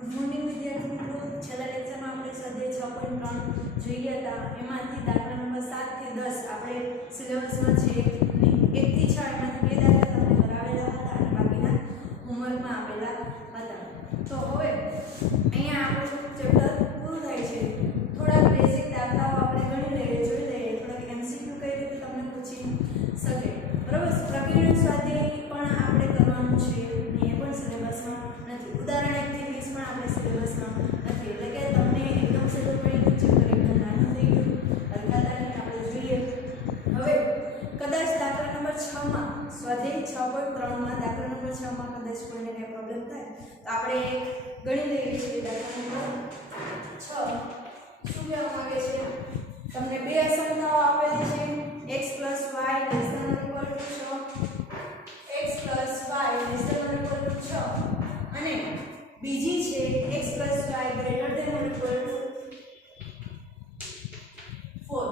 Good morning વિદ્યાર્થી મિત્રો, છેલ્લા લેક્ચરમાં આપણે સ્વાધ્યાય 6.3 જોઈ ગયા હતા. એમાંથી દાખલા નંબર 7 થી 10 આપણે સિલેબસમાં છે અને 1 થી 6 એમાંથી 2 દાખલા તમને કરાવેલા હતા અને બાકીના હોમવર્કમાં આપેલા હતા. તો હવે અહીંયા આપણું ચેપ્ટર પૂરું થાય છે. થોડા બેઝિક દાખલાઓ આપણે ગણી લઈએ, જોઈ લઈએ. થોડાક MCQ કઈ રીતે તમને પૂછી શકે, બરાબર. પ્રકરણ સ્વાધ્યાય પણ આપણે કરવાનું છે અને એ પણ સિલેબસમાં નથી. ઉદાહરણ 1 થી 20 પણ આપણે સિલેબસમાં નથી, એટલે કે તમને એકદમ સહેલું પડી ગયું, ચેપ્ટર એકદમ નાનું થઈ ગયું. અર્થાતાની આપણે જોઈએ. હવે કદાચ દાખલા નંબર 6 માં સ્વાધ્યાય 6.3 માં દાખલા નંબર 6 માં કદાચ કોઈને કંઈ પ્રોબ્લેમ થાય તો આપણે ગણી લઈએ છીએ. દાખલા નંબર 6 શું કહેવા માંગે છે? તમને બે અસંખ્યાઓ આપેલી છે, x + y ≤ 6, x + y ≤ 6 અને બીજી છે x + y ≥ 4.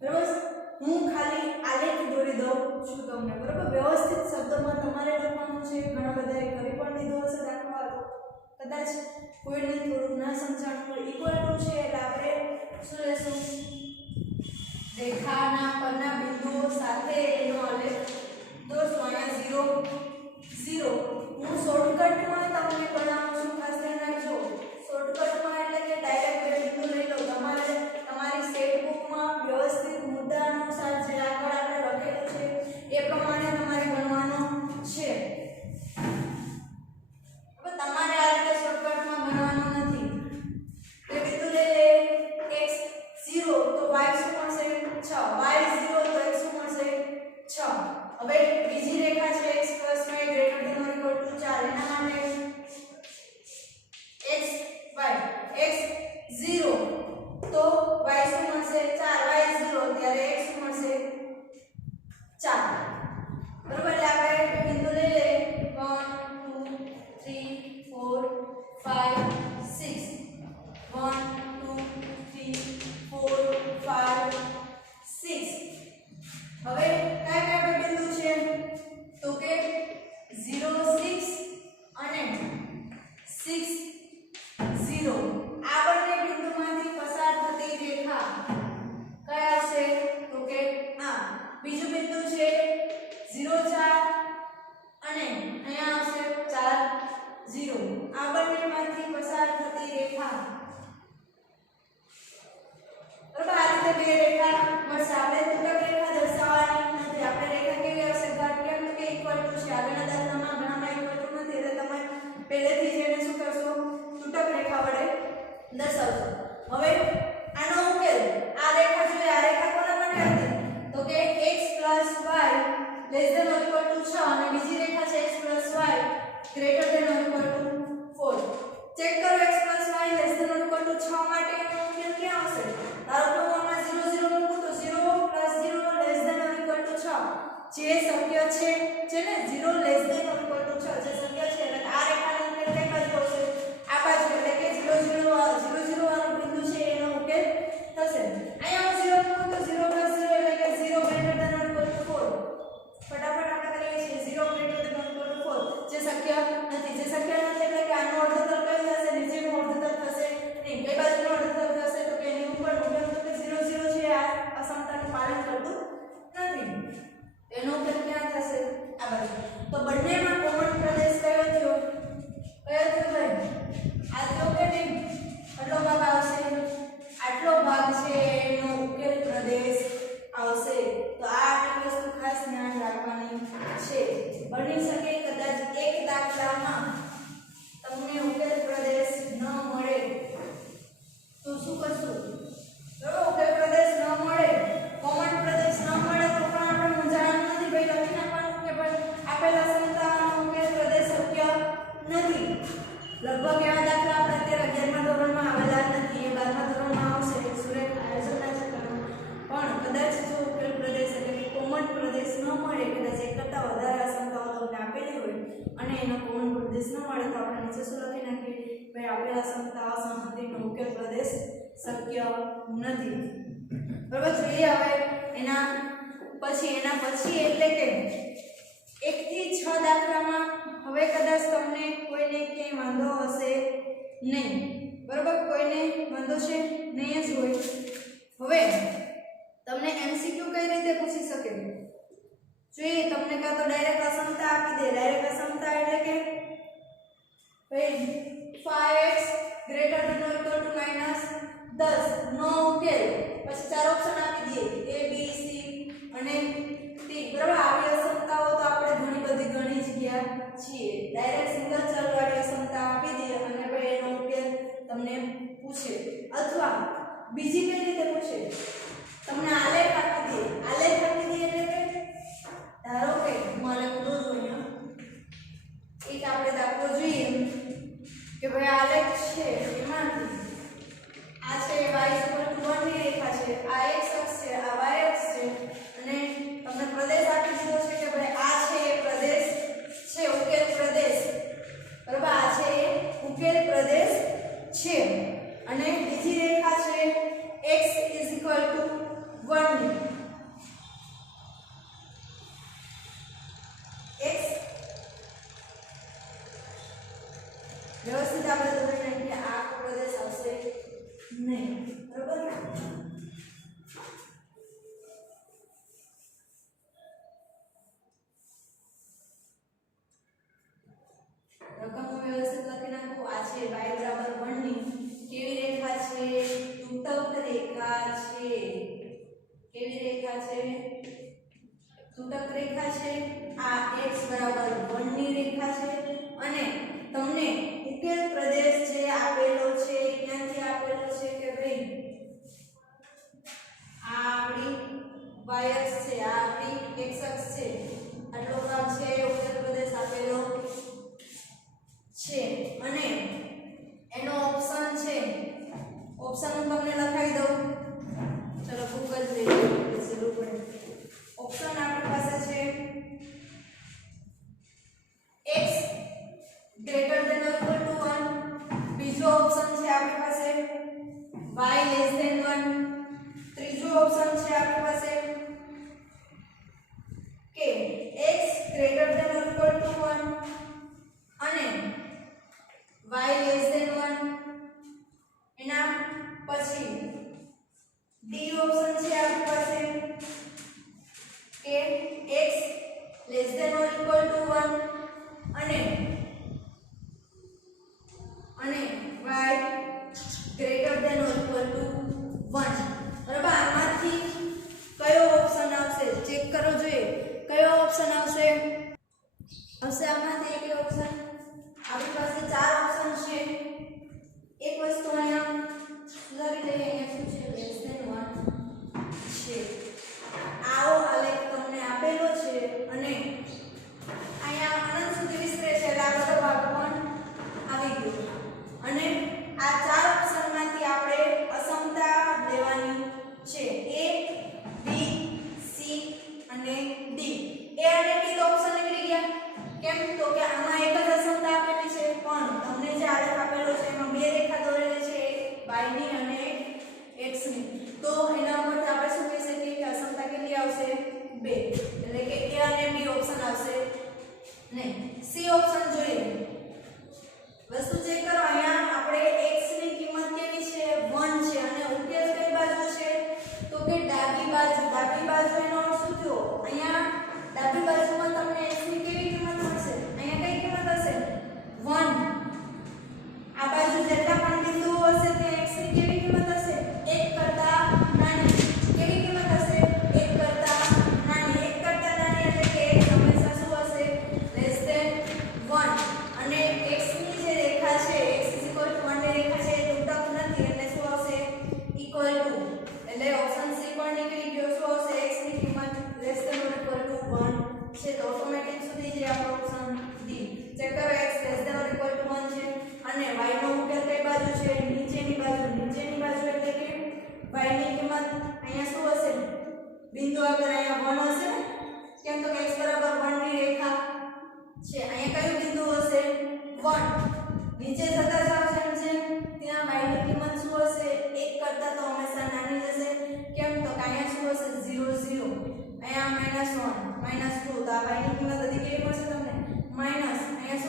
બરાબર. હું ખાલી આલેખ દોરી દઉં છું તમને, બરાબર. વ્યવસ્થિત શબ્દોમાં તમારે લખવાનું છે. ઘણા બધાએ કરી પણ દીધો હશે દાખલો. કદાચ કોઈને થોડુંક ના સમજાણું હોય. ઇક્વલ ટુ છે એટલે આપણે શું લેશું? રેખાના પરના બિંદુઓ સાથે એનો આલેખ દોરશું. અહીંયા 0 0. હું શોર્ટકટમાં તમને બનાવું છું, ખાસ ધ્યાન રાખજો. શોર્ટકટમાં એટલે કે ડાયરેક્ટ બે બિંદુ લઈ લો. તમારે તમારી સ્ટેટ બુકમાં વ્યવસ્થિત મુદ્દા અનુસાર જે આગળ આપણે લખેલું છે એ પ્રમાણે તમારે ગણવાનો છે. હવે તમારે આ રીતે શોર્ટકટમાં ગણવાનું નથી. બે બિંદુ લઈ લે. x 0 તો y શું મળશે? 6. y 0 તો x શું મળશે? 6. હવે બીજી રેખા છે x + y ≥ 4. એના માટે x 0 તો y શું મળશે? 4. y 0 ત્યારે x શું મળશે? 4. બરોબર. એટલે આપણે બિંદુ લઈ લે 1 2 3 4 5 6. 1 2 3 4 5 6. હવે કયા બે બિંદુ છે? તો કે 0 6 અને 6 0. આ બંને બિંદુમાંથી પસાર થતી રેખા કયા આવશે? તો કે આ. બીજું બિંદુ છે 0 4 અને અહીંયા આવશે 4 0. આ બંનેમાંથી પસાર થતી રેખા, બરાબર. આ રીતે બે રેખા મળશે. આપણે તૂટક રેખા દર્શાવવાની નથી. આપણે રેખા કેવી આવશે? ઘાટ. કેમ કે ઇક્વલ ટુ છે. આગળના દાખલામાં ઘણામાં ઇક્વલ ટુ નથી, એટલે તમે પહેલેથી જ એને શું કરશો? તૂટક રેખા વડે દર્શાવશો. હવે આનો ઉકેલ, આ રેખા જોઈએ. આ રેખા કોના માટે હતી? તો કે x + y ≤ 6 અને બીજી રેખા છે x + y ≥ 4. ચેક કરો. x + y ≤ 6 માટે એનો ઉકેલ ક્યાં આવશે? ધારો કે હું આમાં 0 0 મૂકું તો 0 + 0 ≤ 6 જે શક્ય છે ને? 0 ≤ 6 જે શક્ય છે. એટલે આ રેખાનો ઉકેલ કઈ બાજુ આવશે? આ બાજુ. એટલે કે 0 0 વાળું બિંદુ છે એનો ઉકેલ થશે. અહીંયા હું 0 મૂકું તો 0 + 0 એટલે કે 0 ≥ 4. ફટાફટ આપણે કરીએ છીએ. 0 ≥ 4 જે શક્ય નથી. જે શક્ય નથી એટલે કે આનો અડધો કઈ થશે? નીચેનું અડધો થશે નહીં. કઈ બાજુનો અડધો થશે? તો કે એની ઉપરનું. કેમ તો કે 0 0 છે આ અસમતાનું પાલન કરતું નથી. એનો ઉકેલ ક્યાં થશે? આ બાજુ. તો બંનેમાં કોમન પ્રદેશ કયો થયો? ભાઈ? આ થયો કે નહીં? આટલો ભાગ આવશે. આટલો ભાગ છે એનો ઉકેલ પ્રદેશ આવશે. તો આ આટલી વસ્તુ ખાસ ધ્યાન રાખવાની છે. બની શકે કદાચ એક દાખલામાં તમને ઉકેલ પ્રદેશ ન મળે તો શું કરશું? બરોબર. ઉકેલ પ્રદેશ ન મળે, કોમન પ્રદેશ ન મળે તો પણ આપણે મૂંઝાવાનું નથી. ભાઈ લખી નાખવાનું કે ભાઈ આપેલા સંખ્યાનો ઉકેલ પ્રદેશ શક્ય નથી. લગભગ એવા દાખલા આપણે અત્યારે 11મા ધોરણમાં આવેલા નથી. એ 12મા ધોરણમાં આવશે. સુરેખ આયોજનના ચક્કરમાં પણ કદાચ જો ઉકેલ પ્રદેશ એટલે કે કોમન પ્રદેશ ન મળે, કદાચ એક કરતાં વધારે અસંખ્યાઓ તમને આપેલી હોય અને એનો કોમન પ્રદેશ ન મળે તો આપણે નીચે શું લખી નાખીએ? ભાઈ આપેલા સંખ્યાઓ સંબંધીનો ઉકેલ પ્રદેશ શક્ય નથી. બરાબર. જોઈએ હવે એના પછી એટલે કે 1 થી 6 દાખલામાં હવે કદાચ તમને કોઈને ક્યાંય વાંધો હશે નહીં, બરોબર, કોઈને વાંધો છે નહીં જ હોય. હવે તમને એમસીક્યુ કઈ રીતે પૂછી શકે જોઈએ, તમને કાં તો ડાયરેક્ટ અસમતા આપી દે. ડાયરેક્ટ અસમતા એટલે કે ભાઈ 5x greater than or equal to -10 નો ઉકેલ, પછી ચાર ઓપ્શન આપી દે a b c અને t, બરાબર. આવી અસમતાઓ તો આપણે ઘણી બધી ગણી જગ્યા છીએ. ડાયરેક્ટ સિંગલ ચલ વાળી અસમતા આપી દે અને ભાઈ એનો ઉકેલ તમને પૂછે. અથવા બીજી કઈ રીતે પૂછે, તમને આલેખ આપી દે. આલેખ આપી દે એટલે કે ધારો કે હું આલેખ દોરું અહીંયા, એક આપણે દાખલો જોઈએ કે ભાઈ આલેખ છે એમાંથી આ છે y 1 ની રેખા છે, આ x અક્ષ છે, આ y અક્ષ છે, અને તમને પ્રદેશ આપી દીધો છે કે ભાઈ આ છે એ પ્રદેશ છે, ઉકેલ પ્રદેશ, બરાબર. આ છે એ ઉકેલ પ્રદેશ છે. અને બીજી રેખા છે x = 1 ની. x વ્યવસ્થિત આપણે દોરી નાખીએ, આ પ્રદેશ આવશે નહીં, બરાબર. રકમ વ્યવસ્થિત લખી નાખો. આ છે y = 1 ની કેવી રેખા છે, તૂટક રેખા છે. કેવી રેખા છે, તૂટક રેખા છે. આ x = 1 ની રેખા છે અને તમને ઉકેલ પ્રદેશ જે આપેલો છે ક્યાંથી આપેલો છે કે ભાઈ આ આપણી y અક્ષ છે, આ આપણી x અક્ષ છે, આટલો ભાગ છે ઉકેલ પ્રદેશ આપેલો છે. અને એનો ઓપ્શન છે, ઓપ્શન હું તમને લખાવી દઉં, ચલો ગૂગલ લઈ લો જરૂર પડે. ઓપ્શન આપણી પાસે છે x greater than or equal to 1, બીજો ઓપ્શન છે આપણી પાસે y less than 1, ત્રીજો ઓપ્શન છે આપણી પાસે કે x greater than or equal to 1 અને y less than 1. એના પછી ડી ઓપ્શન છે આપણી પાસે કે x less than or equal to 1 અને y greater than or equal to 1, બરાબર. આમાંથી કયો ઓપ્શન આવશે ચેક કરો જોઈએ, કયો ઓપ્શન આવશે. આમાંથી એક ઓપ્શન આપણી પાસે ચાર ઓપ્શન છે. એક વસ્તુ અહીંયા સુધારી લઈએ, અહીંયા શું છે less than 1 છે. આવો આલેખ તમને આપેલો છે અને અહીંયા અનંત સુધી વિસ્તરે છે એટલે આ બધો ભાગ પણ આવી ગયો. અને આ ચાર ઓપ્શનમાંથી આપણે અસમતા લેવાની છે, a b c અને d. a અને d તો ઓપ્શન નીકળી ગયા. કેમ તો કે આમાં એક જ અસમતા આપેલી છે, પણ તમને જે આલેખ આપેલો છે એમાં બે રેખા દોરેલી છે, y ની અને x ની. તો એના પરથી આપણે શું કહી શકીએ કે અસમતા કેટલી આવશે, 2. એટલે કે a અને b ઓપ્શન આવશે નહીં. c ઓપ્શન જોઈએ, વસ્તુ ચેક કરો. અહીંયા આપણે x ની કિંમત કેવી છે, 1 છે અને ઉકેલ કઈ બાજુ છે તો કે ડાબી બાજુ. ડાબી બાજુ એનો અર્થ શું થયો, અહીંયા ડાબી બાજુમાં તમને x ની કેવી કિંમત મળશે, અહીંયા કઈ કિંમત હશે, 1. આ બાજુ જેટલા પણ બિંદુઓ હશે તે x ની કેવી કિંમત હશે, 1 કરતા નાની. કેવી કિંમત હશે, 1 કરતા નાની. 1 કરતા નાની એટલે કે x હંમેશા શું હશે, less than 1. અને x ની જે રેખા છે x = 1 ની રેખા છે એ તૂટક નથી એટલે શું આવશે, equal to. એટલે ઓપ્શન C પણ નીકળી ગયો. શું આવશે, x ની કિંમત less than or equal to 1 છે તો ઓટોમેટિક શું થઈ જાય આપણો ઓપ્શન D. ચેક કરો, x less than or equal to 1 છે અને y નો ઉકેલ કઈ બાજુ છે, નીચેની બાજુ. નીચેની બાજુ એટલે કે y ની કિંમત અહીંયા શું હશે, બિંદુ આગળ અહીંયા 1 હશે ને, કેમ તો x = 1 ની રેખા છે. અહીંયા કયું બિંદુ હશે, 1. નીચે જતા જાવ છે ત્યાં y ની કિંમત શું હશે, 1 કરતા તો હંમેશા નાની હશે. કેમ તો અહીંયા શું હશે, 0 0. અહીંયા -1 -2 તો આ y ની કિંમત બધી કેવી મળશે તમને, માઈનસ. અહીંયા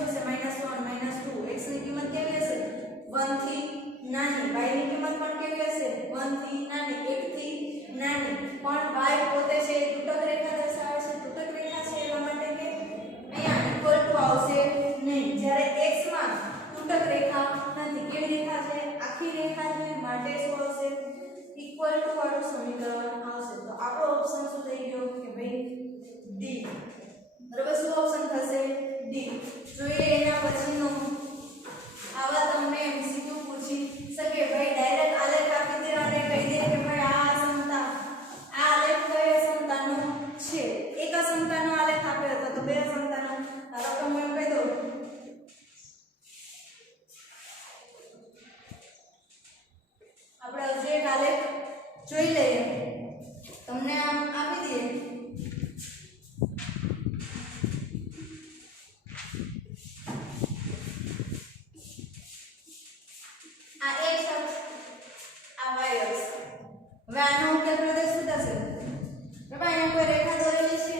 તૂટક રેખા નથી. કેવી રેખા છે? આખી રેખા છે. માટે શું આવશે? ઇક્વલ ટુ વાળું સમીકરણ આવશે. તો આપણો ઓપ્શન શું થઈ ગયો કે ભાઈ ડી. બરાબર, શું ઓપ્શન થશે? ડી. જોઈએ એના પછીનો આવા તમને એમસીક્યુ પૂછી શકે. ભાઈ ડાયરેક્ટ આલેખ આપી દે અને કહી દે કે ભાઈ આ અસમતા, આ આલેખ કઈ અસમતાનો છે? એક અસમતાનો આલેખ આપ્યો હતો તો બે અસમતાનો. ધારો કે હું એમ કહી દઉં આપણે હજુ એક આલેખ જોઈ લઈએ. તમને આમ આપી દઈએ આ x અક્ષ, આ y અક્ષ. હવે આનો ઉકેલ પ્રદેશ શું થશે? બાબા અહીંયા કોઈ રેખા દોરેલી છે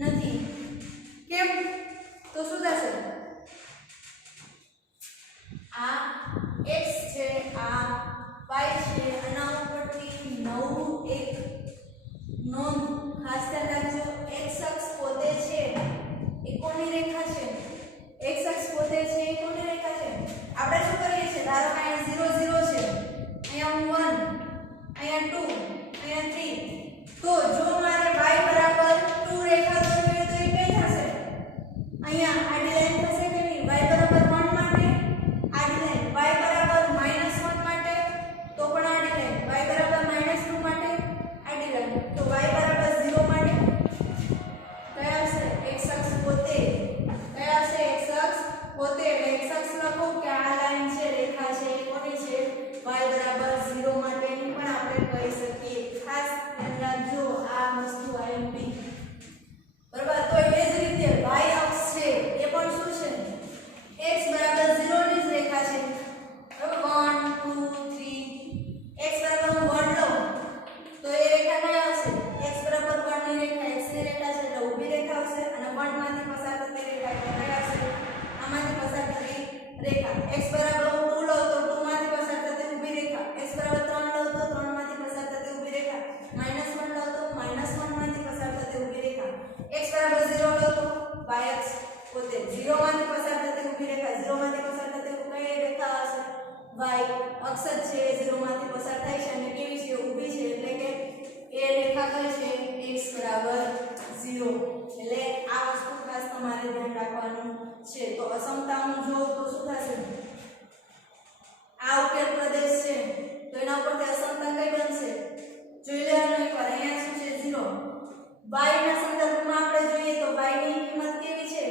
નથી. કેમ? તો શું થશે? આ x છે, આ y છે. આના ઉપરથી નવું એક નોંધ ખાસ ધ્યાન રાખજો. x અક્ષ પોતે છે એ કોની રેખા છે? x અક્ષ પોતે છે એ કોની રેખા છે? આપણે શું કરીએ છીએ? ધારો કે અહીંયા 0 0 છે, અહીંયા 1, અહીંયા 2, અહીંયા 3. તો જો મારે y બરાબર 2 રેખા દોરવી હોય તો એ કઈ થશે? અહીંયા આડી લાઈન થશે કે નહીં? y બરાબર 1 માટે આડી લાઈન, y બરાબર -1 માટે તો પણ આડી લાઈન, y બરાબર -2 માટે આડી લાઈન, તો y બરાબર 0 માટે કયા આવશે? x અક્ષ પોતે. કયા આવશે? x અક્ષ પોતે. એટલે x અક્ષ લખો કે આ લાઈન છે, રેખા છે, એ કોની છે? y બરાબર 0 માટેની પણ આપણે કહી શકીએ. ખાસ ધ્યાન રાખજો આ વસ્તુ IMP. બરાબર, તો એ જ રીતે y અક્ષ છે એ પણ શું છે? x બરાબર 0 ની જ રેખા છે. બરાબર, 1 2 3. x બરાબર હું 1 લઉં તો એ રેખા કઈ આવશે? x બરાબર 1 ની રેખા, x ની રેખા છે એટલે ઊભી રેખા આવશે. અને 1 માંથી પસાર થતી રેખા એટલે કઈ આવશે? આમાંથી પસાર થતી રેખા. x બરાબર હું 2 લઉં તો 2 માંથી પસાર થતી ઊભી રેખા. x બરાબર 3 લઉં તો 3 માંથી પસાર થતી ઊભી રેખા. -1 લઉં તો -1 માંથી પસાર થતી ઊભી રેખા. x બરાબર 0 લઉં તો y અક્ષ પોતે 0 માંથી પસાર થતી ઊભી રેખા. 0 માંથી પસાર થતી કઈ રેખા આવશે? y અક્ષ જ છે, 0 માંથી પસાર થાય છે અને કેવી છે? ઊભી છે. એટલે કે એ રેખા કઈ છે? x બરાબર 0. એટલે આ વસ્તુ ખાસ તમારે ધ્યાન રાખવાનું છે. તો અસમતાનું જો તો શું થશે? આ ઉકેલ પ્રદેશ છે તો એના ઉપરથી અસમતા કઈ બનશે? જોઈ લેવાનું એકવાર. અહીંયા શું છે? 0. y ના સંદર્ભમાં આપણે જોઈએ તો y ની કિંમત કેવી છે?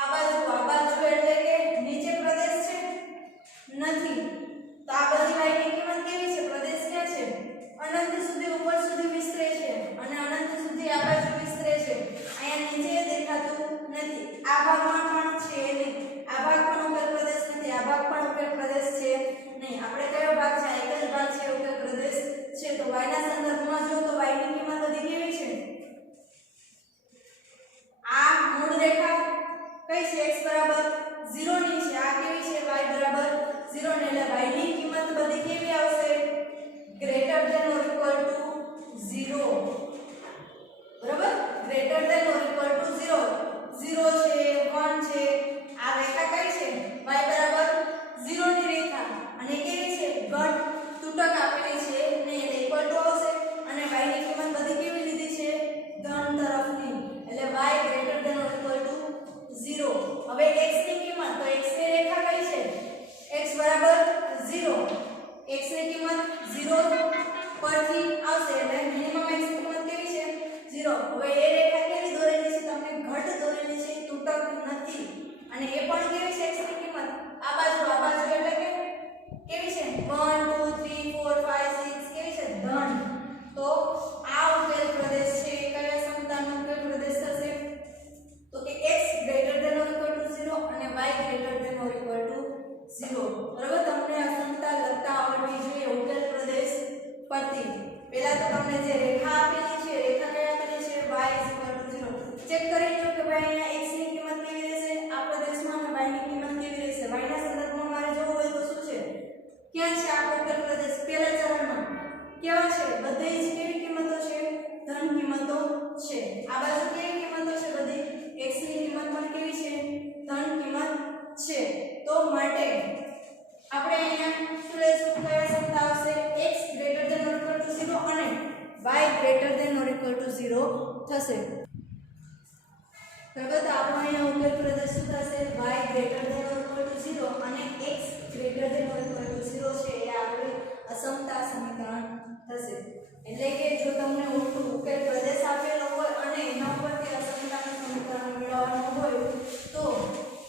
આ બાજુ એટલે કે નીચે પ્રદેશ છે નથી. તો આ બધી y ની કિંમત કેવી છે? પ્રદેશ ક્યાં છે? અનંત સુધી ઉપર સુધી વિસ્તરે છે અને અનંત સુધી આ બાજુ વિસ્તરે છે. અહીંયા નીચે દેખાતું નથી. આ ભાગમાં પણ છે નહીં. આ ભાગ પણ ઉકેલ પ્રદેશ નથી. આ ભાગ પણ ઉકેલ પ્રદેશ છે નહીં. આપણે કયો ભાગ છે? એક જ ભાગ છે ઉકેલ પ્રદેશ છે. તો y ના સંદર્ભમાં જો તો y ની કિંમત બધી કેવી છે? આ મૂળ રેખા કઈ છે? x બરાબર 0 ની છે. આ કેવી છે? y બરાબર 0 ને. એટલે y ની કિંમત બધી કેવી આવશે? Greater than or equal to 0. બરાબર, greater than or equal to 0. 0 છે, 1 છે. આ રેખા કઈ છે? y બરાબર 0 ની રેખા અને કેવી છે? ઘટ તૂટક આપેલી છે ને એટલે ઇક્વલ ટુ આવશે. અને y ની કિંમત બધી કેવી લીધી છે? ધન તરફની. એટલે y greater than or equal to 0. હવે x ની કિંમત, તો x ની રેખા કઈ છે? x બરાબર 0. x ની કિંમત 0 પરથી આવશે એટલે મિનિમમ x ની કિંમત કેવી છે? 0. હવે એ રેખા કેવી દોરેલી છે? તમને ઘટ દોરેલી છે, તૂટક નથી. અને એ પણ કેવી છે? x ની કિંમત આ બાજુ એટલે કે કેવી છે? 1 2 3 4 5 6 કેવી છે? ધન. તો આ ઉકેલ પ્રદેશ છે કયા સમતાનો ઉકેલ પ્રદેશ થશે? તો કે x greater than or equal to 0 અને y greater than or equal to 0. બરાબર, તમને અસમતા લખતા આવડવી જોઈએ ઉકેલ પ્રદેશ પરથી. પહેલા તો તમને જે રેખા આપેલી છે, રેખા કઈ આપેલી છે? y 0. ચેક કરી લો કે ભાઈ અહીંયા x ની કિંમત કેવી રહેશે આ પ્રદેશમાં અને y ની કિંમત કેવી રહેશે. y ના સંદર્ભમાં મારે જોવું હોય તો શું છે? ક્યાં છે આ ઉકેલ પ્રદેશ? પહેલા ચરણમાં કેવા છે? બધે જ કેવી કિંમતો છે? ધન કિંમતો છે. આ બાજુ કેવી કિંમતો છે? બધી x ની કિંમત પણ કેવી છે? ધન કિંમત છે. તો આપણો અહીંયા ઉકેલ પ્રદર્શિત થશે y greater than or equal to 0 અને x greater than or equal to 0 છે એ આપણું અસમતા સમીકરણ થશે. એટલે કે જો તમને ઉકેલ પ્રદેશ આપેલો હોય અને એના ઉપરથી અસમતાનું સમીકરણ મેળવવાનું હોય તો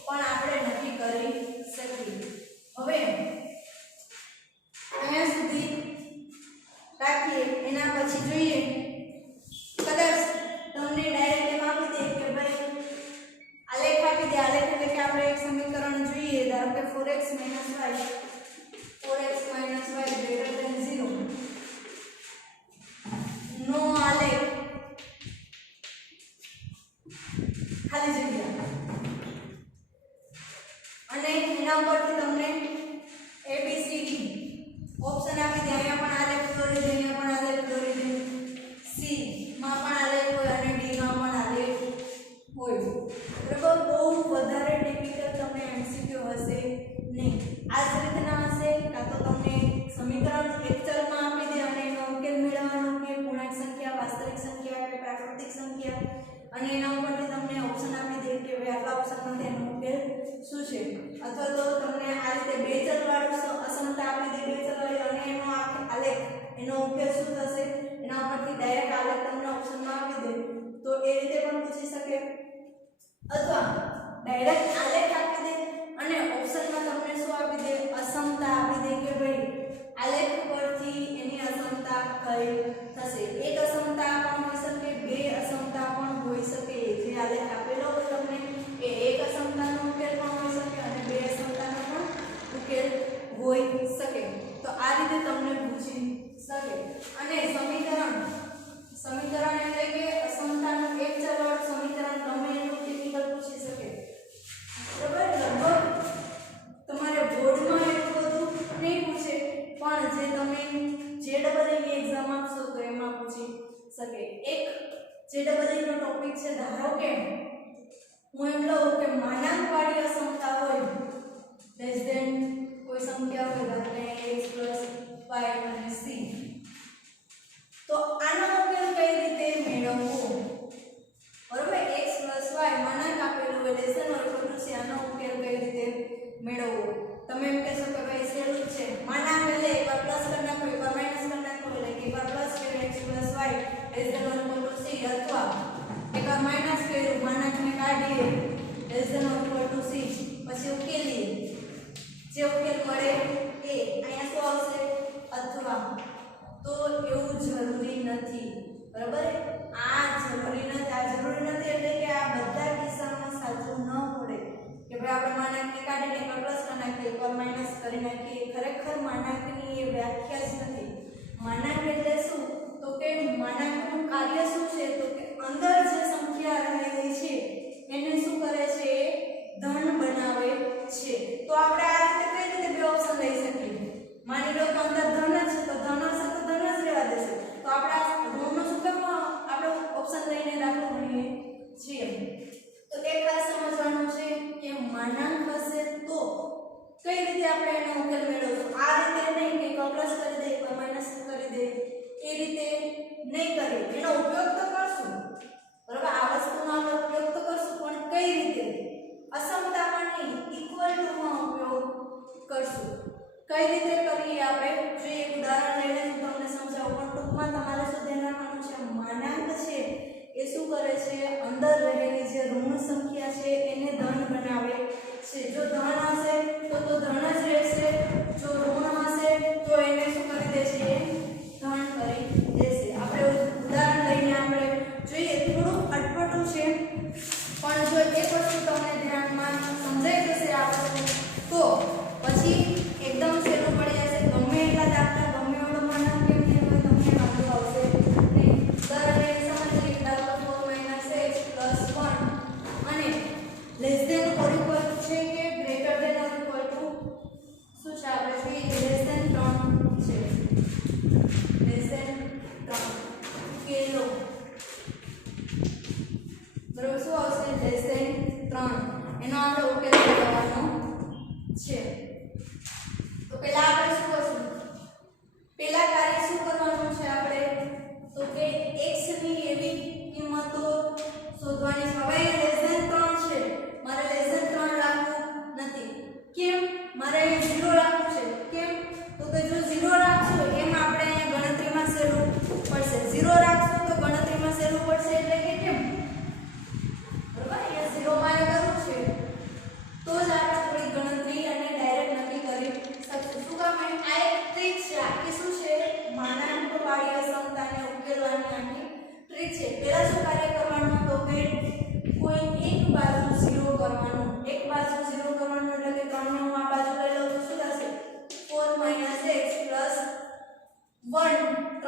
પણ આપણે નક્કી કરી શકીએ. હવે અહીંયા સુધી રાખીએ. એના પછી જોઈએ કદાચ તમને ડાયરેક્ટ એમ આપી દે કે ભાઈ આલેખ આપી દે. આલેખ એટલે કે આપણે એક સમીકરણ જોઈએ, ધારો કે 4x - y ગ્રેટર ધેન 0 નો આલેખ ખાલી જગ્યા અને એના પરથી તમને ABCD ઓપ્શન આપી દે. અહીંયા પણ આલેખ દોરી દે, અહીંયા પણ આલેખ દોરી દે, C માં પણ આલેખ હોય અને D માં પણ આલેખ હોય. બરાબર, બહુ વધારે ટિપિકલ તમને MCQ હશે નહીં. આ જ રીતના હશે કાં તો તમને સમીકરણ એક ચલમાં આપી દે અને એનો ઉકેલ મેળવવાનો કે પૂર્ણાંક સંખ્યા, વાસ્તવિક સંખ્યા કે પ્રાકૃતિક સંખ્યા, અને એના ઉપરથી તમને ઓપ્શન આપી દે કે ભાઈ આટલા ઓપ્શનમાંથી એનો ઉકેલ શું છે. અથવા તો તમને આ રીતે બે ચલવાળું અસમતા આપી દે, બે ચલવાળી, અને એનો આલેખ એનો ઉકેલ શું થશે એના ઉપરથી ડાયરેક્ટ આલેખ તમને ઓપ્શનમાં આપી દે તો એ રીતે પણ પૂછી શકે. અથવા ડાયરેક્ટ આલેખ આપી દે અને ઓપ્શનમાં તમને શું આપી દે, અસમતા આપી દે કે ભાઈ આલેખ પરથી એની અસમતા કઈ થશે. એક અસમતા પણ હોઈ શકે, બે અસમતા પણ હોઈ શકે. જે આલેખ આપેલો હોય તમને એ એક અસમતાનો ઉકેલ પણ હોઈ શકે અને બે અસમતાનો પણ ઉકેલ હોઈ શકે. તો આ રીતે તમને પૂછી શકે. અને સમીકરણ એટલે કે અસમતાનું એક ચલવાળું સમીકરણ ગમે એટલું ટિપિકલ પૂછી શકે. બરાબર, લગભગ તમારે બોર્ડમાં એટલું બધું નહીં પૂછે પણ જે તમે JEE એક્ઝામ આપશો તો એમાં પૂછી શકે. એક JEE નો ટોપિક છે, ધારો કે હું એમ લઉં કે માનાંકવાળી અસમતા હોય, લેસ ધેન કોઈ સંખ્યા હોય, ધારો કે x + y અને c, તો આનો ઉકેલ કઈ રીતે મેળવવો. બરોબર, x + y માનાંક આપેલું હોય, less than or equal to c, આનો ઉકેલ કઈ રીતે મેળવવો. તમે એમ કહેશો કે ભાઈ સહેલું જ છે, માનાંક એટલે એકવાર પ્લસ કરી નાખો, એકવાર માઈનસ કરી નાખો, એટલે એકવાર પ્લસ કર્યું x + y less than or equal to c, અથવા એકવાર માઈનસ કર્યું, માનાંકને કાઢીએ less than or equal to c, પછી ઉકેલીએ, જે ઉકેલ મળે એ અહીંયા શું આવશે, અથવા. તો એવું જરૂરી નથી. બરાબર, આ જરૂરી નથી એટલે કે આ બધા કિસ્સામાં સાચું ન પડે કે ભાઈ આપણે માનાંકને કાઢીને એકવાર પ્લસ કરી નાખીએ, એકવાર માઈનસ કરી નાખીએ. ખરેખર માનાંકની એ વ્યાખ્યા જ નથી. માનાંક એટલે શું, તો કે માનાંકનું કાર્ય શું છે, તો કે અંદર જે સંખ્યા રહેલી છે એને શું કરે છે, ધન બનાવે છે. તો આપણે આ રીતે કઈ રીતે બે ઓપ્શન લઈ શકીએ. માની લો કે અંદર ધન છે તો ધન હશે તો ધન જ રહેવા દેશે. તો આપણે ઋણનો શું કામ આપણે ઓપ્શન લઈને દાખલો ગણીએ છીએ. તો એ ખાસ સમજવાનું છે કે માનાંક હશે તો કઈ રીતે આપણે એનો ઉકેલ મેળવશું. આ રીતે નહીં કે પ્લસ કરી દે, એકવાર માઈનસ કરી દે, એ રીતે નહીં કરીએ. એનો ઉપયોગ તો કરશું, બરાબર, આ વસ્તુનો આપણે ઉપયોગ તો કરશું, પણ કઈ રીતે, અસમતામાં નહીં, ઇક્વલ ટુમાં ઉપયોગ કરશું. કઈ રીતે કરીએ આપણે જો એક ઉદાહરણ લઈને હું તમને સમજાવું. પણ ટૂંકમાં તમારે શું ધ્યાન રાખવાનું છે, માનાંક છે એ શું કરે છે, અંદર રહેલી જે ઋણ સંખ્યા છે એને ધન બનાવે છે. જો ધન હશે તો ધન જ રહેશે, જો ઋણ હશે તો એને શું કરી દેશે, ધન કરી દેશે. આપણે ઉદાહરણ લઈને આપણે જોઈએ. થોડું અટપટું છે પણ જો એક વસ્તુ તમને ધ્યાનમાં સમજાઈ જશે આ વસ્તુ તો પછી એકદમ સહેલું પડી જશે. ગમે એટલા દાખલા, ગમે એવડો માનાંક કેમ નહીં હોય, તમને વાંધો આવશે નહીં. ઉદાહરણ લઈને સમજીએ કે ધારો 4 - x + 1 અને લેસ ધેન ઓર ઇક્વલ છે કે greater than or equal to શું છે, આપણે જોઈએ લેસ ધેન 3 છે, લેસ ધેન 3 કિલો, બરોબર, શું આવશે, લેસ ધેન 3. એનો આપણે ઉકેલ મેળવવાનો છે. તો પહેલા આપણે શું કરશું, પહેલા કાર્ય શું કરવાનું છે આપણે, તો કે x ની એવી કિંમતો શોધવાની છે. હવે લેસ ધેન 3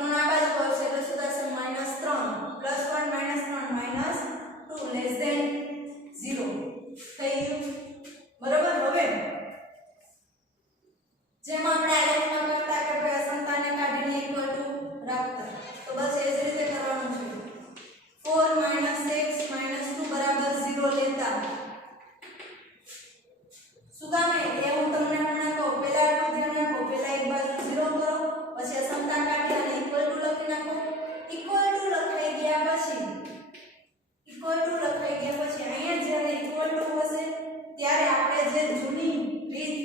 ત્રણ આ બાજુ આવશે એટલે શું થશે -3 +1 -3 -2 લેસ ધેન 0 થઈ ગયું બરોબર હવે જેમ આપણે આલેખમાં કરતા કે ભાઈ અસમતાને કાઢીને ઇક્વલ ટુ રાખતા તો બસ એ જ રીતે કરવાનું છે 4 - x - 2 બરાબર 0 લેતા શું કામ એ હું તમને હમણાં કહું પહેલા આટલું ધ્યાન રાખો પહેલા એક બાજુ 0 કરો પછી અસમતા કાઢી અને ઇક્વલ ટુ લખી નાખો ઇક્વલ ટુ લખાઈ ગયા પછી અહીંયા જ્યારે ઇક્વલ ટુ હશે ત્યારે આપણે જે જૂની રીત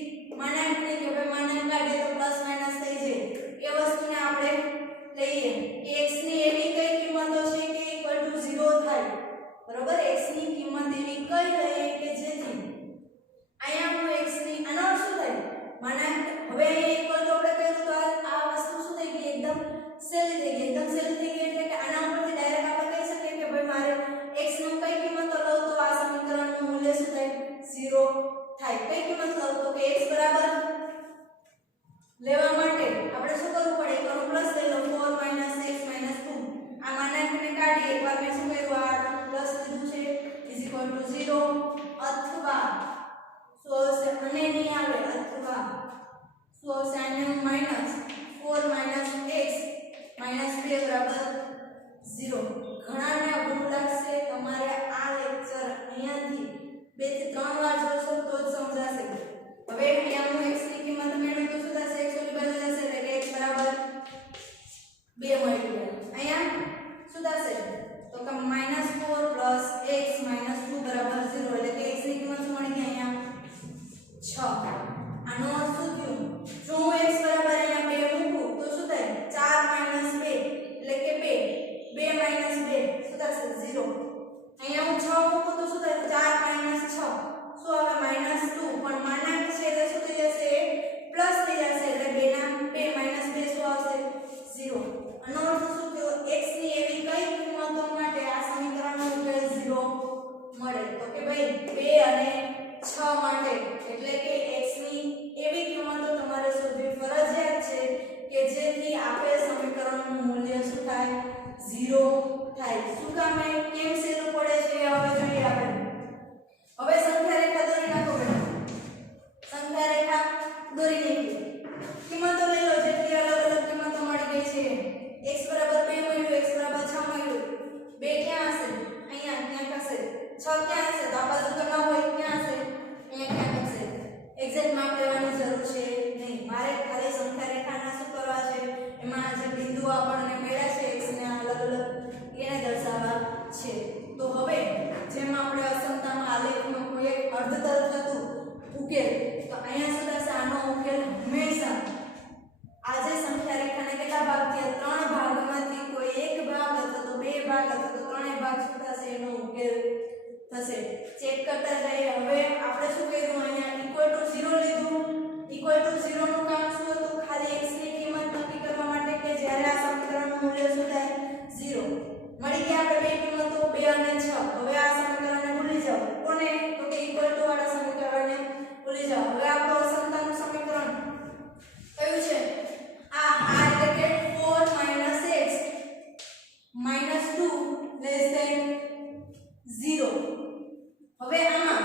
માનાંકની કે ભાઈ માનાંક કાઢીએ તો પ્લસ માઈનસ થઈ જાય એ વસ્તુને આપણે લઈએ x ની એવી કઈ કિંમતો છે કે ઇક્વલ ટુ 0 થાય બરોબર x ની કિંમત એવી કઈ લઈએ કે જેથી અહીંયા હું x ની આનો અર્થ શું થાય માનાંક હવે અહીંયા ઇક્વલ ટુ આપણે કહ્યું તો આ વસ્તુ શું થઈ ગઈ એકદમ સહેલી થઈ ગઈ એટલે કે આના ઉપરથી ડાયરેક્ટ આપણે કહી શકીએ કે ભાઈ મારે x નું કઈ કિંમત લઉં તો આ સમીકરણનું મૂલ્ય શું થાય 0 થાય કઈ કિંમત લઉં તો કે x બરાબર લેવા માટે આપણે શું કરવું પડે એકનું પ્લસ લઈ લો 4 - x - 2 આ માનાંકને કાઢી એકવાર મેં શું કર્યું આ પ્લસ લીધું છે = 0 અથવા શું આવશે અને નહીં આવે અથવા શું આવશે આને -4 - x - 2 બરાબર 0 ઘણાને અઘરું લાગશે તમારે આ લેક્ચર અહીંયાથી 2 થી 3 વાર જોશો તો જ સમજાશે હવે અહીંયા હું x ની કિંમત મેળવી તો શું થશે x ની બાજુ જશે એટલે x બરાબર 2 મળી ગયા અહીંયા શું થશે તો કે -4 + x - 2 બરાબર 0 એટલે કે x ની કિંમત શું મળી ગઈ અહીંયા 6 આનો અર્થ શું થયું જો હું x બરાબર અહીંયા 2 મૂકું તો શું થાય 4 - 2 એટલે કે 2 શું થશે 0 અહીંયા હું 6 મૂકું તો શું થાય 4 - 6 શું આવે -2 પણ માનાંક છે એટલે શું થઈ જશે પ્લસ થઈ જશે એટલે 2 ના 2 - 2 શું આવશે 0 આનો અર્થ શું થયો x ની એવી કઈ કિંમતો માટે આ સમીકરણનો ઉકેલ 0 મળે તો કે ભાઈ 2 અને 6 માટે એટલે કે x ની એવી કિંમતો તમારે શોધવી ફરજિયાત છે કે જેથી આપેલ સમીકરણનું મૂલ્ય શું થાય 0 થાય શું કામ કેમ સહેલું પડે છે હવે જોઈએ આપણે હવે સંખ્યા રેખા દોરી નાખો બેટા સંખ્યા રેખા દોરી નાખી કિંમતો લઈ લો જેટલી અલગ અલગ કિંમતો મળી ગઈ છે x બરાબર 2 મળ્યું x બરાબર 6 મળ્યું 2 ક્યાં હશે અહીંયા ક્યાંક હશે 6 ક્યાં હશે તો આ બાજુ તો ન હોય ક્યાં હશે અહીંયા ક્યાંક હશે એક્ઝેક્ટ માપ લેવાની જરૂર છે નહીં મારે ખાલી સંખ્યા રેખાના શું કરવા છે એમાં જે બિંદુઓ આપણને મળ્યા છે x ને અલગ અલગ એને દર્શાવવા છે તો હવે જેમ આપણે અસમતામાં આલેખમાં કોઈ એક અર્ધ તરફ હતું ઉકેલ તો અહીંયા શું થશે આનો ઉકેલ હંમેશા આ જે સંખ્યા રેખાને કેટલા ભાગ થયા 3 ભાગમાંથી કોઈ એક ભાગ અથવા તો 2 ભાગ અથવા તો 3 ભાગ શું થશે એનો ઉકેલ થશે ચેક કરતા જઈએ હવે આપણે શું કર્યું અહીંયા =0 લીધું =0 નું કામ શું હતું ખાલી x ની કિંમત નક્કી કરવા માટે કે જ્યારે આ સમીકરણનું મૂલ્ય શું થાય 0 મળી ગયા આપણે બે કિંમતો 2 અને 6 હવે આ સમીકરણને ભૂલી જાઓ કોને તો કે = વાળા સમીકરણને ભૂલી જાઓ હવે આપણો અસમતાનું સમીકરણ કયું છે આ એટલે કે 4 - x - 2 0 હવે આમાં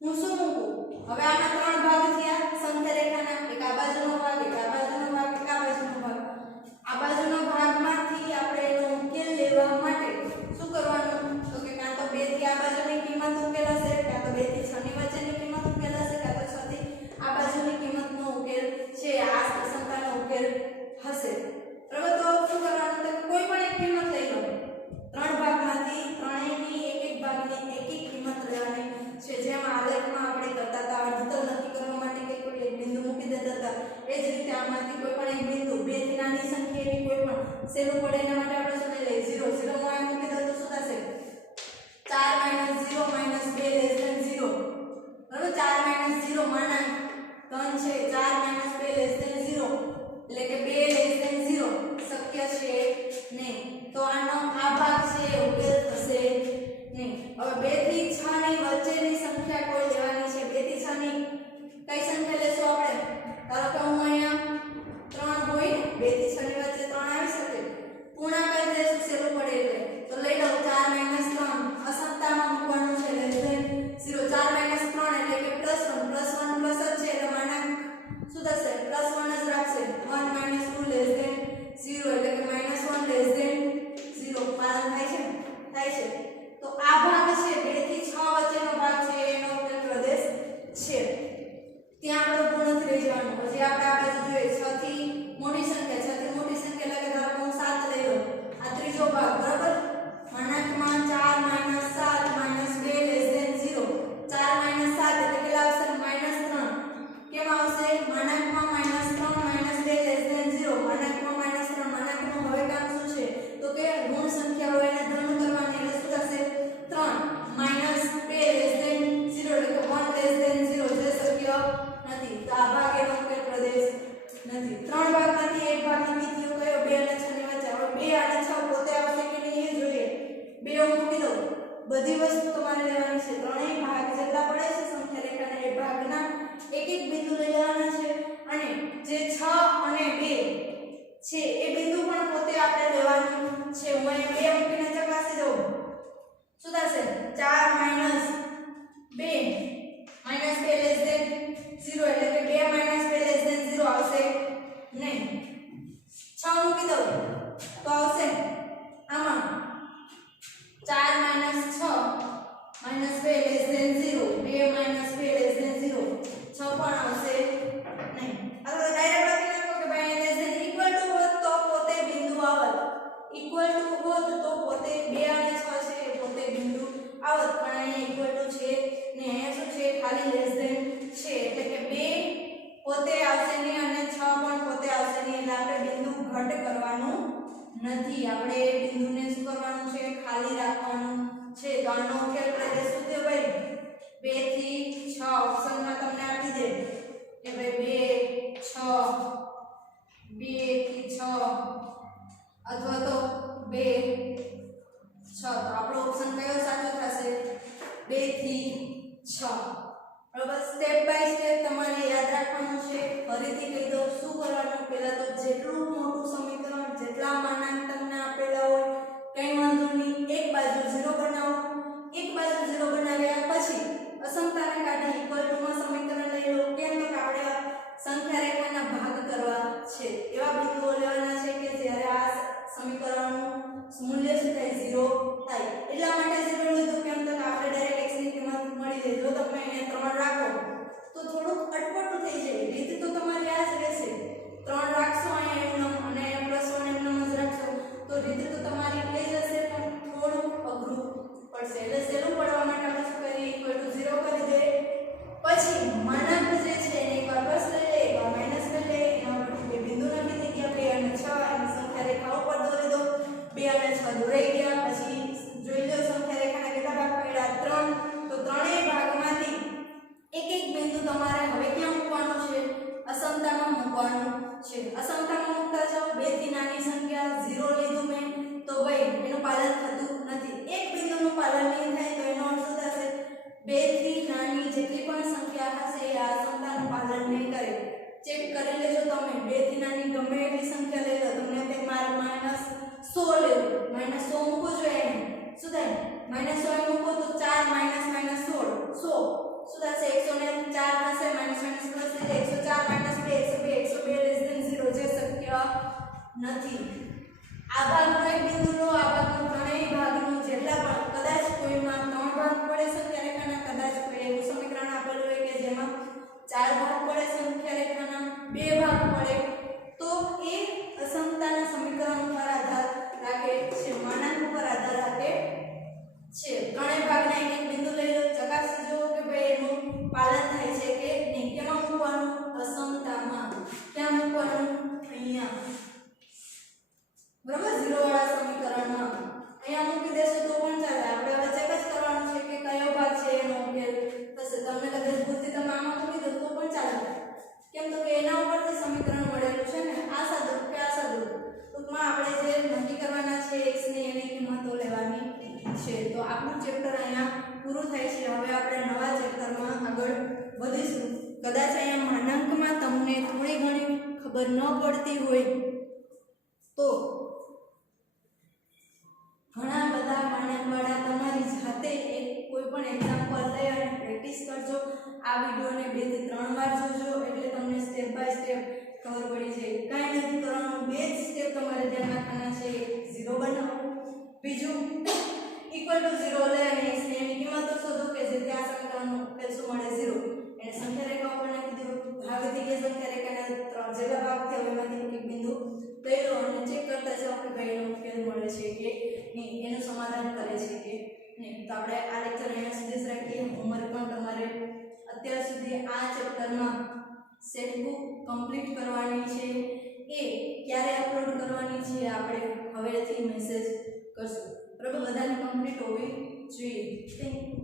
હું શું મૂકું હવે આમાં 3 ભાગ થયા સંખ્યા રેખાના એક આ બાજુનો ભાગ એક આ બાજુનો ભાગ એક આ બાજુનો ભાગ આ બાજુનો ભાગમાંથી આપણે એનો ઉકેલ લેવા માટે શું કરવાનું તો કે કાં તો 2 થી આ બાજુની કિંમત ઉકેલાશે કાં તો 2 થી 6 ની વચ્ચેની કિંમત ઉકેલાશે કાં તો 6 થી આ બાજુની કિંમતનો ઉકેલ છે આ સંખ્યાનો ઉકેલ હશે બરાબર તો શું કરવાનું તો કોઈ પણ એક કિંમત લઈ લો 3 ભાગમાંથી ત્રણેયની એક ભાગની એક કિંમત લેવાની છે જેમ આલેખમાં આપણે કરતા હતા અર્ધતલ નક્કી કરવા માટે કે કોઈ એક બિંદુ મૂકી દેતા હતા એ જ રીતે આમાંથી કોઈ પણ એક બિંદુ 2 થી નાની સંખ્યા એવી કોઈ પણ સહેલું પડે એના માટે આપણે શું લઈ લઈએ 0 0 માં મૂકી દો તો શું થશે 4 - 0 - 2 0 બરાબર 4 - 0 માનાંક ધન છે 4 - 2 0 એટલે કે 2 0 શક્ય છે નહીં તો આનો આ ભાગ છે ઉકેલ થશે નહીં હવે 2 થી 6 ની વચ્ચેની સંખ્યા કોઈ લેવાની છે 2 થી 6 ની કઈ સંખ્યા લેશો આપણે ધારો કે હું અહીંયા 3 હોય 2 થી 6 ની વચ્ચે 3 0 2 માઈનસ 2 લેસ ધેન 0 6 પણ આવશે નહીં. અથવા ડાયરેક્ટ લખી નાખો કે ભાઈ લેસ ધેન ઇક્વલ ટુ હોત તો પોતે બિંદુ આવત. ઇક્વલ ટુ હોત તો પોતે 2 અને 6 છે એ પોતે બિંદુ આવત, પણ અહીંયા ઇક્વલ ટુ છે ને અહીંયા શું છે ખાલી લેસ ધેન છે, એટલે કે 2 પોતે આવશે નહીં અને 6 પણ પોતે આવશે નહીં, એટલે આપણે બિંદુ ઘટ કરવાનું નથી. આપણે બિંદુને શું કરવાનું છે ખાલી રાખવાનું છે. તો આનો ઉકેલ આપણે શું થયો ભાઈ 2 થી 6 ઓપ્શનમાં તમને આપી દે કે ભાઈ 2 6 2 થી 6 અથવા તો 2 6. તો આપણો ઓપ્શન કયો સાચો થશે 2 થી 6. બરાબર. સ્ટેપ બાય સ્ટેપ તમારે યાદ રાખવાનું છે. ફરીથી કહી દઉં શું કરવાનું. પહેલા તો જેટલું મોટું સમીકરણ જેટલા માનાંક તમને આપેલા હોય કંઈ વાંધો નહીં, એક બાજુ 0 બનાવો. એક બાજુ 0 બનાવ્યા પછી અસમતાને કાઢી ઇક્વલ ટુ માં સમીકરણ લઈ લો. કેમ કે આપણે સંખ્યા રેખાના ભાગ કરવા છે. એવા બિંદુઓ લેવાના છે કે જ્યારે આ સમીકરણનું મૂલ્ય શું થાય 0 થાય. એટલા માટે 0 લીધું કેમ તો આપણે ડાયરેક્ટ x ની કિંમત મળી જાય. જો તમે અહીંયા 3 રાખો તો થોડુંક અટપટું થઈ જાય. રીત તો તમારી આ જ રહેશે. 3 રાખશો અહીંયા એમ અને +1 એમ જ રાખશો તો રીત તો તમારી થઈ જશે, પણ થોડું અઘરું પડશે. એટલે સહેલું પડવા માટે આપણે શું કરીએ ઇક્વલ ટુ 0 કરી દે. પછી માનાંક જે છે એને એકવાર પ્લસ લઈ લે એકવાર માઈનસ લઈ લે. એના બે બિંદુ નક્કી થઈ ગયા 2 અને 6 અને સંખ્યા રેખા ઉપર દોરી દો. 2 અને 6 દોરાઈ ગયા. પછી જોઈ લો સંખ્યા રેખાના કેટલા ભાગ પડ્યા 3. તો ત્રણેય ભાગમાંથી એક એક બિંદુ તમારે હવે ક્યાં મૂકવાનું છે અસમતામાં મૂકવાનું છે. અસમતામાં મૂકતા જાઓ. 2 થી નાની સંખ્યા 0 લીધું મેં તો ભાઈ એનું પાલન થતું નથી. એક બિંદુનું પાલન નહીં થાય તો એનો અર્થ શું થશે 2 થી નાની જેટલી પણ સંખ્યા હશે એ આ અસમતાનું પાલન નહીં કરે. ચેક કરી લેજો તમે. 2 થી નાની ગમે એટલી સંખ્યા લઈ લો, તમને તે મારે -100 લેવું. -100 મૂકો જોઈએ. શું થાય -100 મૂકો તો 4 -16 100 શું થશે 104 થશે. માઈનસ પ્લસ એટલે 104 -2 102 લેસ ધેન 0 જે શક્ય નથી. આ ભાગનો એક બિંદુ લો, આ ભાગનો ત્રણેય ભાગનો જેટલા પણ કદાચ કોઈમાં 3 ભાગ પડે સંખ્યા રેખાના, કદાચ કોઈ એવું સમીકરણ આપેલું હોય કે જેમાં 4 ભાગ પડે સંખ્યા રેખાના, 2 ભાગ પડે તો એ અસમતાના સમીકરણ ઉપર આધાર રાખે છે, માનાંક ઉપર આધાર રાખે છે. ત્રણેય ભાગના એક એક બિંદુ લઈ લો, ચકાસી જુઓ કે ભાઈ એનું પાલન થાય છે કે નહીં. કેમાં મૂકવાનું અસમતામાં. ક્યાં મૂકવાનું અહીંયા. બરાબર. 0 વાળા સમીકરણમાં અહીંયા મૂકી દેશો તો પણ ચાલે. આપણે હવે ચેક જ કરવાનું છે કે કયો ભાગ છે એનો ઉકેલ થશે. તમને કદાચ ભૂલથી તમે આમાં મૂકી દો તો પણ ચાલે. કેમ તો કે એના ઉપરથી સમીકરણ મળેલું છે ને આ સાદુરૂપ કે આ સાદુરૂપ. ટૂંકમાં આપણે જે નક્કી કરવાના છે x ની એની કિંમતો લેવાની છે. તો આપણું ચેપ્ટર અહીંયા પૂરું થાય છે. હવે આપણે નવા ચેપ્ટરમાં આગળ વધીશું. કદાચ અહીંયા માનાંકમાં તમને થોડી ઘણી ખબર ન પડતી હોય તો ઘણા બધા માનાંકવાળા તમારી જાતે એક કોઈ પણ એક્ઝામ્પલ લઈ અને પ્રેક્ટિસ કરજો. આ વિડીયોને 2 થી 3 વાર જોજો એટલે તમને સ્ટેપ બાય સ્ટેપ ખબર પડી જાય. કાંઈ નથી કરવાનું, 2 જ સ્ટેપ તમારે ધ્યાન રાખવાના છે. 0 બનાવો, બીજું ઇક્વલ ટુ 0 લે અને x ની એની કિંમતો શોધો કે જેથી આ સમીકરણનો ઉકેલ શું મળે 0. એને સંખ્યા રેખા ઉપર નાખી દો. ભાગ થઈ ગયા સંખ્યા રેખાના 3 જેટલા ભાગ થયા એમાંથી એક બિંદુ લઈ લો અને ચેક કરતા જાઓ કે ભાઈ એનો ઉકેલ મળે છે કે નહીં, એનું સમાધાન કરે છે કે નહીં. તો આપણે આ લેક્ચર અહીંયા સુધી જ રાખીએ. હોમવર્ક પણ તમારે અત્યાર સુધી આ ચેપ્ટરમાં સેટ બુક કમ્પ્લીટ કરવાની છે. એ ક્યારે અપલોડ કરવાની છે આપણે હવેથી મેસેજ કરશું. બરાબર. બધાને કમ્પ્લીટ હોવી જોઈએ. Thank you.